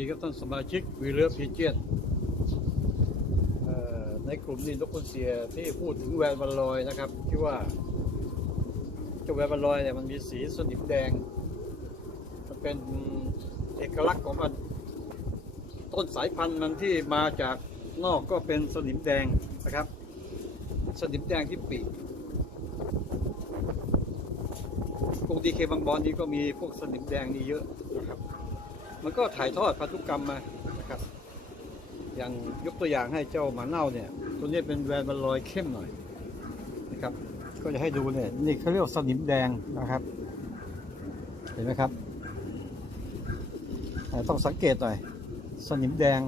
ดีครับท่านสมาชิกวีเลือพีเจียนในกลุ่มนี้นกคนเสียที่พูดถึงแวนบัลลอยนะครับที่ว่าเจ้าแวนบัลลอยเนี่ยมันมีสีสนิมแดง มันเป็นเอกลักษณ์ของมันต้นสายพันธุ์มันที่มาจากนอกก็เป็นสนิมแดงนะครับ สนิมแดงที่ปีกกรุงดีเคบางบอนนี่ก็มีพวกสนิมแดงนี่เยอะ มันก็ถ่ายทอดพันธุกรรมมานะครับ อย่างยกตัวอย่างให้เจ้าหมาเน่าเนี่ย ตัวนี้เป็นแวนบัลลอยเข้มหน่อยนะครับ ก็จะให้ดูเนี่ยนี่เขาเรียกว่าสนิมแดงนะครับ เห็นไหมครับอ่าต้องสังเกตหน่อย สนิมแดง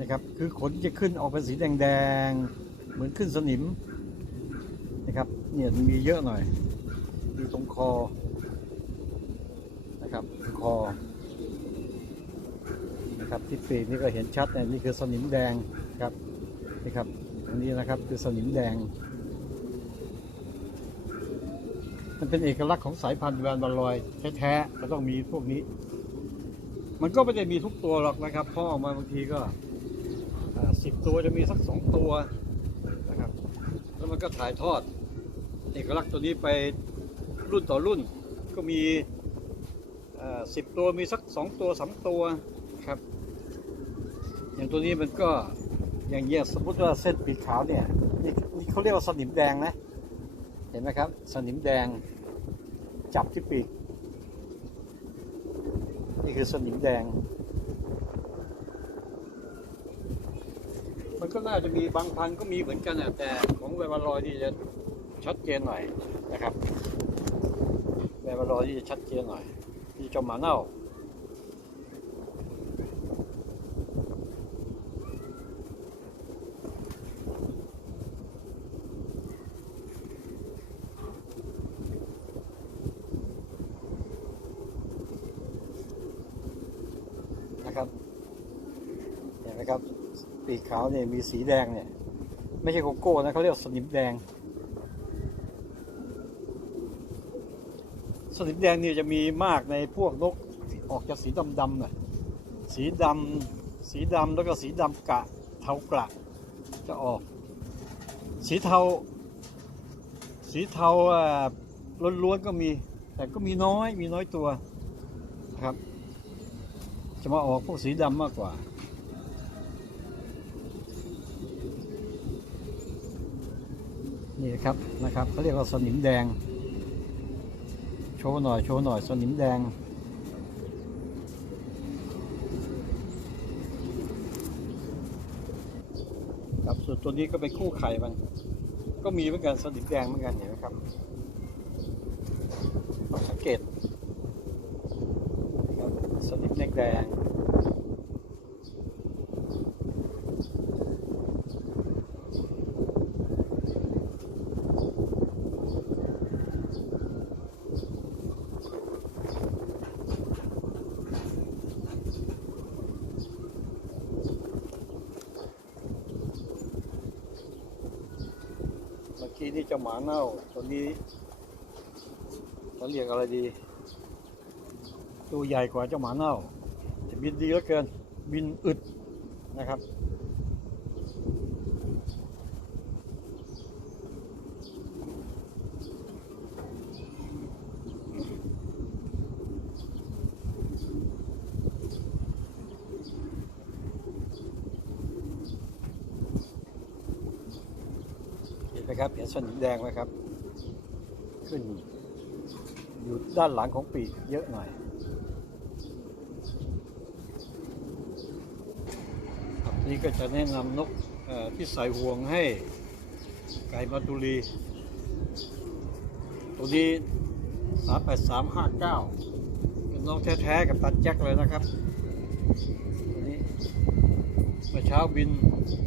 นะครับ คือขนจะขึ้นออกเป็นสีแดงแดงๆเหมือนขึ้นสนิมนะครับ เนี่ยมีเยอะหน่อยดูตรงคอนะครับตรงคอนะ ครับที่ปีกนี่ก็เห็นชัดนี่ยนี่คือสนิมแดงครับนี่ครับตรงนี้นะครับคือสนิมแดง มันเป็นเอกลักษณ์ของสายพันธุ์แวนบอลลอยแท้ๆก็ต้องมีพวกนี้ มันก็ไม่ได้มีทุกตัวหรอกนะครับพราะออกมาบางทีก็สิบตัวจะมีสักสองตัวนะครับแล้วมันก็ถ่ายทอด เอกลักษณ์ตัวนี้ไปรุ่นต่อรุ่นก็มีสิบตัวมีสักสองตัวสามตัวครับ อย่างตัวนี้มันก็อย่างเงี้ยสมมติว่าเส้นปีกขาวเนี่ยนี่นี่เขาเรียกว่าสนิมแดงนะ เห็นไหมครับ สนิมแดงจับที่ปีก นี่คือสนิมแดง มันก็น่าจะมีบางพันธุ์ก็มีเหมือนกันนะแต่ของแวร์วลอยที่จะชัดเจนหน่อยนะครับแวร์วลอยที่จะชัดเจนหน่อยที่จาหมาเน่า นะครับเห็นไหมครับ ปีกขาวเนี่ยมีสีแดงเนี่ย ไม่ใช่โกโก้นะเขาเรียกสนิมแดง สนิมแดงเนี่ยจะมีมากในพวกนกออกจากสีดำดำๆน่ะสีดำสีดำแล้วก็สีดำกะเทากระจะออก สีเทา สีเทาอ่าล้วนๆก็มี แต่ก็มีน้อยมีน้อยตัวนะครับ จะมาออกพวกสีดำมากกว่า นี่ครับนะครับเขาเรียกว่าสนิมแดง โชว์หน่อยโชว์หน่อยสนิมแดง ครับส่วนตัวนี้ก็เป็นคู่ไข่มัน ก็มีเหมือนกันสนิมแดงเหมือนกันเห็นไหมครับสังเกตสนิมแดงแดง กี้นี่เจ้าหมาเน่าตัวนี้เขาเรียกอะไรดี ตัวใหญ่กว่าเจ้าหมาเน่า จะบินดีเหลือเกิน บินอึดนะครับ เห็นไหม ครับเห็นสนิมแดงไหมครับ ขึ้นอยู่ด้านหลังของปีกเยอะหน่อยครับนี่ก็จะแนะนำนกที่ใส่ห่วงให้ไก่มาตุลี ตัวนี้สามแปดสามห้าเก้าเป็นนกแท้ๆกับตัดแจ็คเลยนะครับตัวนี้เมื่อเช้าบิน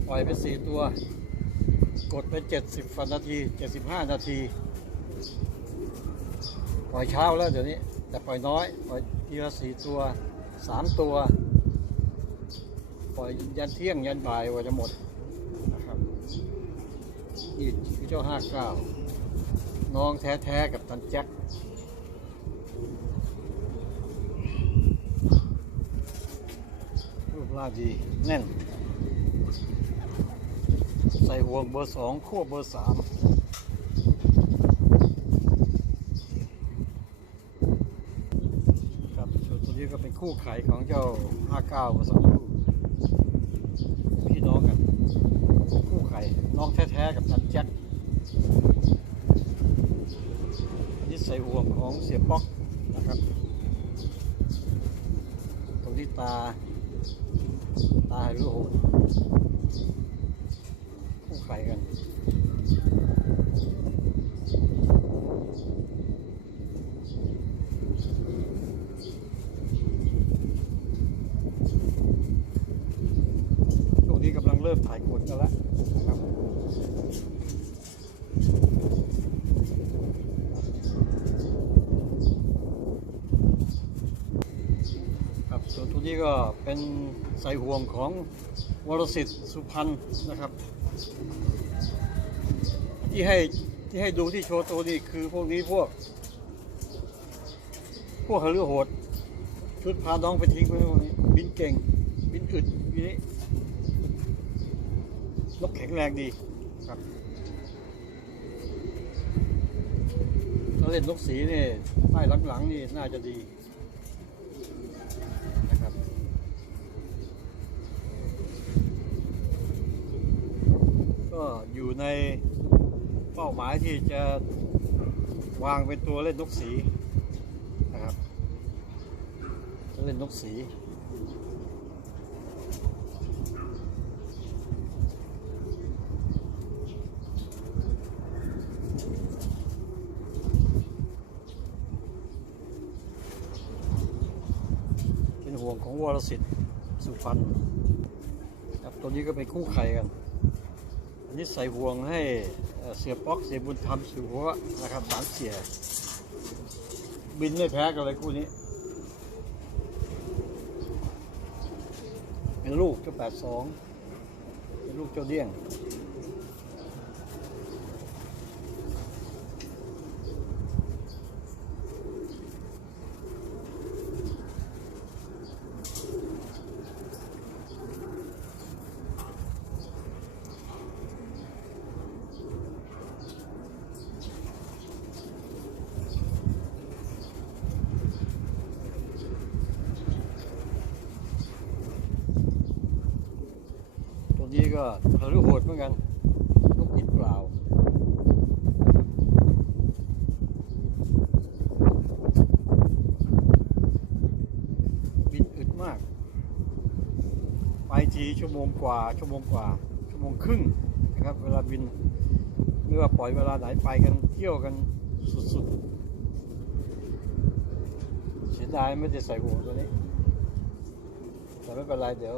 ปล่อยไปสี่ตัว กดไปเจ็ดสิบนาทีเจ็ดสิบห้านาที ปล่อยเช้าแล้วเดี๋ยวนี้ แต่ปล่อยน้อยปล่อยทีละสี่ตัวสามตัว ปล่อยยันเที่ยงยันบ่ายกว่าจะหมดนะครับนี่คือเจ้าห้าเก้าน้องแท้ๆกับตันแจ็คลากดีแน่น ห่วงเบอร์สองขั้วเบอร์สามครับส่วนตัวนี้ก็เป็นคู่ไข่ของเจ้า59มาสักครู่พี่น้องกัน คู่ไข่น้องแท้ๆกับจันแจ็คนนี้ใส่ห่วงของเสียป๊อกนะครับ ตรงที่ตา ตาหรือโหดคู่ไข่กัน ช่วงนี้กำลังเริ่มถ่ายขนกันแล้วนะครับครับส่วนตัวนี้ก็เป็นใส่ห่วงของวรสิทธิ์สุพรรณนะครับ ที่ให้ที่ให้ดูที่โชว์ตัวนี้คือพวกนี้พวก พวกฮรือโหด ชุดพาน้องไปทิ้งไว้พวกนี้ บินเก่ง บินอึดอย่างนี้ นกแข็งแรงดีครับถ้าเล่นนกสีนี่ป้ายหลังๆนี่น่าจะดีนะครับก็อยู่ในเป้าหมายที่จะวางเป็นตัวเล่นนกสีนะครับเล่นนกสี วรสิทธิ์สุพรรณครับตัวนี้ก็เป็นคู่ไข่กัน อันนี้ใส่ห่วงให้เอ่อเสียป๊อกเสียบุญธรรมสิหัวนะครับสามเสีย บินไม่แพ้กันเลยคู่นี้ เป็นลูกเจ้าแปดสองเป็นลูกเจ้าเดี้ยง ตัวนี้ ก็ฮารุโหดเหมือนกันลูกติดเปล่าบินอึดมาก ไปทีชั่วโมงกว่า ชั่วโมงกว่า ชั่วโมงครึ่งนะครับ เวลาบินไม่ว่าปล่อยเวลาไหนไปกันเที่ยวกันสุดๆเสียดายไม่ได้ใส่ห่วตัวนี้ แต่ไม่เป็นไรเดี๋ยว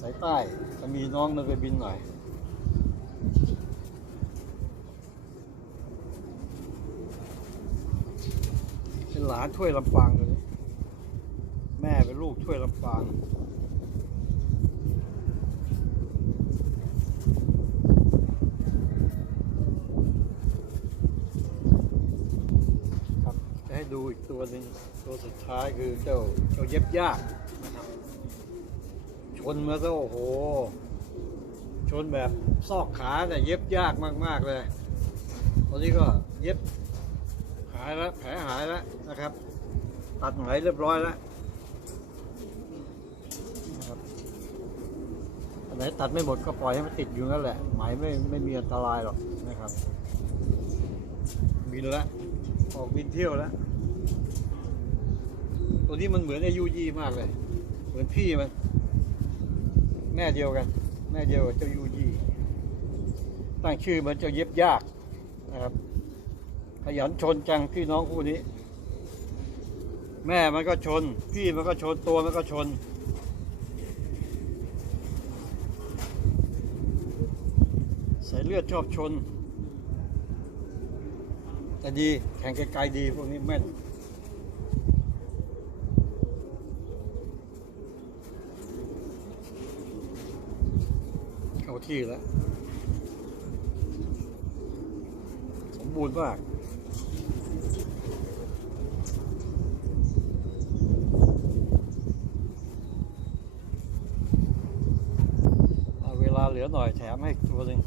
สายใต้จะมีน้องนึงไปบินหน่อยเป็นหลานช่วยลำปางเลยแม่เป็นลูกช่วยลำปางครับจะให้ดูอีกตัวหนึ่งตัวสุดท้ายคือเจ้าเจ้าเย็บยากนะ ชนมาซะโอ้โห ชนแบบซอกขาเนี่ยเย็บยากมาก ๆ เลย ตอนนี้ก็เย็บหายแล้วแผลหายแล้วนะครับ ตัดไหมเรียบร้อยแล้วอันไหนตัดไม่หมดก็ปล่อยให้มันติดอยู่นั่นแหละ ไหมไม่ไม่มีอันตรายหรอกนะครับ บินแล้วออกบินเที่ยวแล้ว ตัวนี้มันเหมือนไอายุยี่มากเลย เหมือนพี่มัน ม่เดียวกัน แม่เดียวกับเจ้ายูยี่ตั้งชื่อเหมันเจ้าเย็บยากนะครับ ขยันชนจังพี่น้องคู่นี้ แม่มันก็ชน พี่มันก็ชนตัวมันก็ชนสายเลือดชอบชน แต่ดีแข่งไกลๆดีพวกนี้แม่น ขี่แล้ว สมบูรณ์มากเวลาเหลือหน่อยแถมให้ตัวหนึ่ง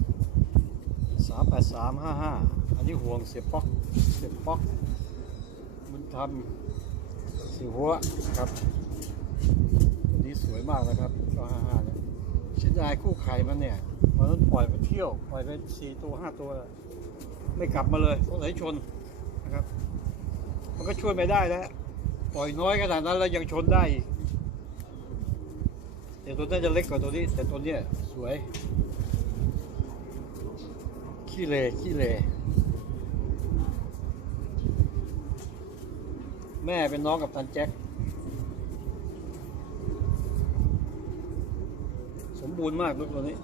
สามแปดสามห้าห้าอันนี้ห่วงเสียบป๊อกเสียบป๊อกมันทำสีหัวครับ อันนี้สวยมากนะครับก็ห้าห้า สียดายคู่ไข่มันเนี่ยวันปล่อยไปเที่ยว ปล่อยไปสี่ตัวห้าตัว ไม่กลับมาเลยสงสัยชนนะครับ มันก็ช่วยไม่ได้แล้วปล่อยน้อยขนาดนั้นแล้วยังชนได้อีกแต่ตัวนี้จะเล็กกว่าตัวนี้ แต่ตัวเนี้ยสวย ขี้เลขี้เลแม่เป็นน้องกับทันแจ็ค มบูรณ์มากลูกตัวนี้